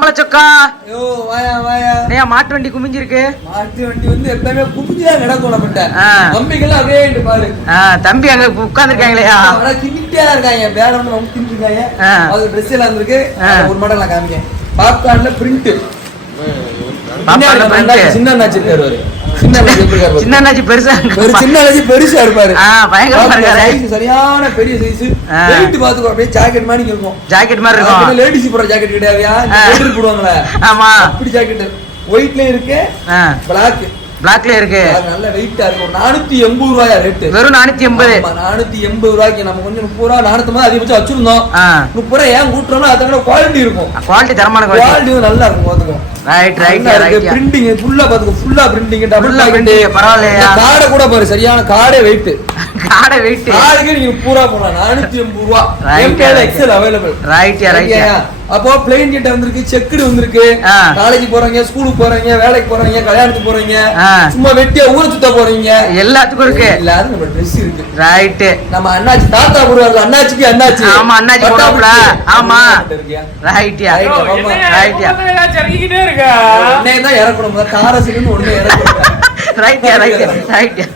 சொக்கா மாட்டு வண்டி குமிஞ்சிருக்கு. மாட்டு வண்டி வந்து எப்பவுமே குமிஞ்சுதான் கிடக்கும் நம்மகிட்ட. தம்பிகள் அப்படியே பாரு. தம்பி அங்க உட்கார்ந்துருக்காங்களே தின்னுட்டே இருக்காங்க. வேற ஒண்ணு அவங்க தின்னுருக்காங்க. அது ட்ரெஸ் எல்லாம் இருக்கு. ஒரு மாடல் நான் காமிக்கேன். பாப்கார்ன்ல பிரிண்ட். சின்ன அண்ணாச்சி இருக்காரு. சின்ன அண்ணாச்சி பெருசா சின்ன அண்ணாச்சி பெருசா இருப்பாரு. சரியான பெரிய சைஸ். வெயிட் பாத்துக்கோ. அப்படியே ஜாக்கெட் மாதிரி இருக்கும். ஜாக்கெட் மாதிரி இருக்கும். லேடிஸ் போடுற ஜாக்கெட் கிடையாதுயா. லேடிஸ் போடுவாங்களே. ஆமா. அப்படி ஜாக்கெட். ஒயிட்லயும் இருக்கு. பிளாக்ல இருக்கு. நல்ல வெயிட்டா இருக்கும். 480 ரூபாயா ரேட். வெறும் 480. 480 ரூபாய்க்கு நம்ம கொஞ்சம் 30 ரூபா 450 அதிகபட்சம் வச்சிருந்தோம். 30 ரூபா ஏன் கூட்டுறோம்னா அதோட குவாலிட்டி இருக்கும். குவாலிட்டி தரமான குவாலிட்டி நல்லா இருக்கும். பாத்துக்கோ. ரைட். பிரிண்டிங் ஃபுல்லா பாத்துக்கோ. ஃபுல்லா பிரிண்டிங் டபுள் பிரிண்ட். பரவாயில்லையா? காடை கூட பாரு. சரியான காடே வெயிட். காடை வெயிட். காடுக்கு நீங்க பூரா போலாம். 480 ரூபா. எம்கேல எக்ஸ்எல் அவேலபிள். ரைட். அப்போ பிளைன் கிட்ட வந்திருக்கு. செக்குடு வந்திருக்கு. காலேஜ் போறீங்க, ஸ்கூலுக்கு போறீங்க, வேலைக்கு போறீங்க, கல்யாணத்துக்கு போறீங்க, சும்மா வெட்டியா ஊரை சுத்த போறீங்க, எல்லாத்துக்கும் இருக்கு. எல்லாரும் நம்ம ட்ரெஸ் இருக்கு. ரைட். நம்ம அண்ணாச்சி தாத்தா போடுவாங்க. அண்ணாச்சிக்கு அண்ணாச்சி. ஆமா அண்ணாச்சி போடுவாப்ல. ஆமா ரைட்யா. இறக்கணும். தாரசிலிருந்து ஒண்ணு இறக்கணும். ரைட்யா.